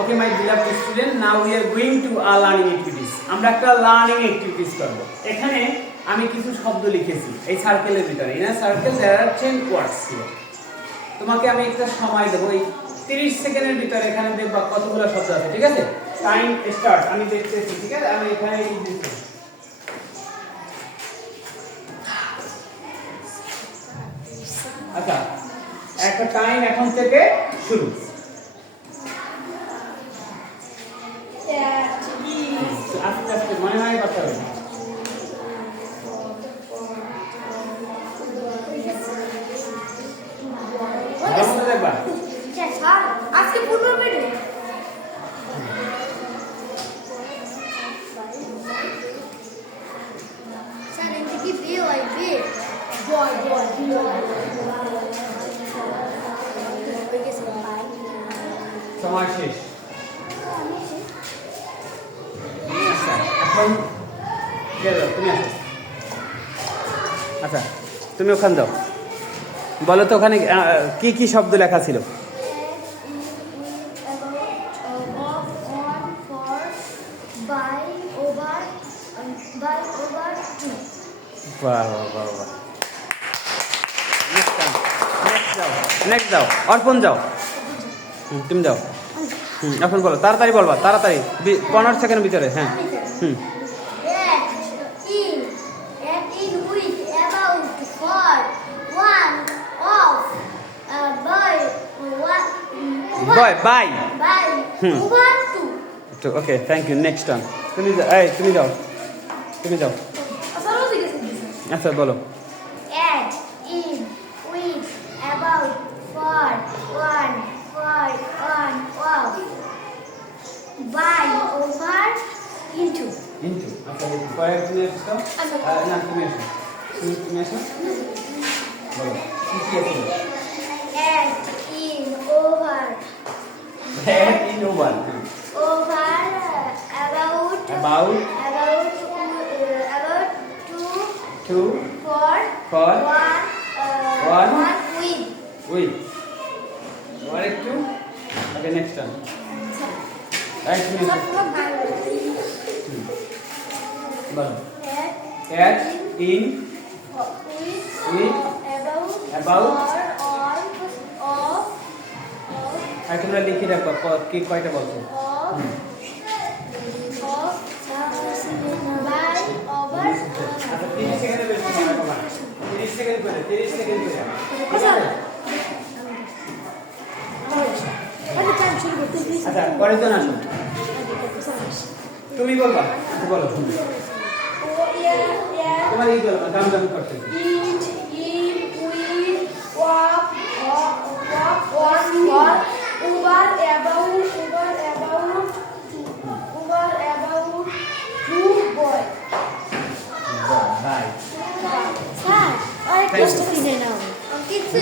Okay my beloved student, now we are going to learning activities. আমরা একটা learning activities করব। এখানে আমি কিছু শব্দ লিখেছি এই সার্কেলের ভিতরে। In a circle there are 10 words here. তোমাকে আমি একটা সময় দেব, এই 30 সেকেন্ডের ভিতরে এখানে দেখবা কতগুলো শব্দ আছে, ঠিক আছে? Time start. আমি দেখতেছি, ঠিক আছে? আমি এখানে লিখেছি। আচ্ছা, একটা টাইম এখন থেকে শুরু। আস্তে আস্তে মনে হয় কথা হবে। দেখবা আজকে 15 মিনিট স্যার এটা কি বিয়ে হয় বিয়ে বয় বয় সময় শেষ। এখন তুমি আসো। আচ্ছা, তুমি ওখানে দাও। বলো তো ওখানে কি কি শব্দ লেখা ছিল? নেক্সট দাও, অর্পণ যাও। তুমি দাও। এখন বলো, তাড়াতাড়ি বলবা, তাড়াতাড়ি 15 সেকেন্ড ভিতরে। হ্যাঁ, bye bye. Okay, thank you. Next time তুমি যাও, তুমি যাও। আচ্ছা বলো। At, in, with, about, for, on, off, by, over, into. Into. আচ্ছা, কয়েকদিন এসো। না, তুমি এসো। তুমি এসো। বলো কি কি আছে? At, in, over, At, in, over, over, about, two, for, for, one, one, with. with. আরেকটু। ওকে, নেক্সট টাইম। রাইট, তুমি এসো। বলো। At, in, with, about, Of, আর তোমরা লিখে রাখো কি কয়টা বলছো। by, over. আচ্ছা, 30 সেকেন্ডের বেশি সময় পাবা না। 30 সেকেন্ড করে, 30 সেকেন্ড করে। আচ্ছা, পরের জন আসুন। তুমি বলবা। আচ্ছা, বলো। তোমার এই বলবা, দাম দাম করতে। Eat, with, walk, on, for, over, about, to, boy. Bye. Sir, আরেক Thank you. প্রশ্ন কিনে নাও। কিছু